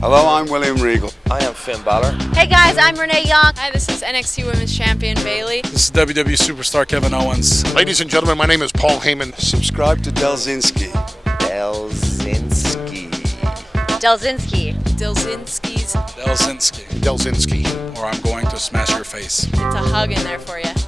Hello, I'm William Regal. I am Finn Balor. Hey guys, I'm Renee Young. Hi, this is NXT Women's Champion Bayley. This is WWE Superstar Kevin Owens. Ladies and gentlemen, my name is Paul Heyman. Subscribe to Delzinski. Delzinski. Delzinski. Delzinski's. Delzinski. Delzinski. Or I'm going to smash your face. It's a hug in there for you.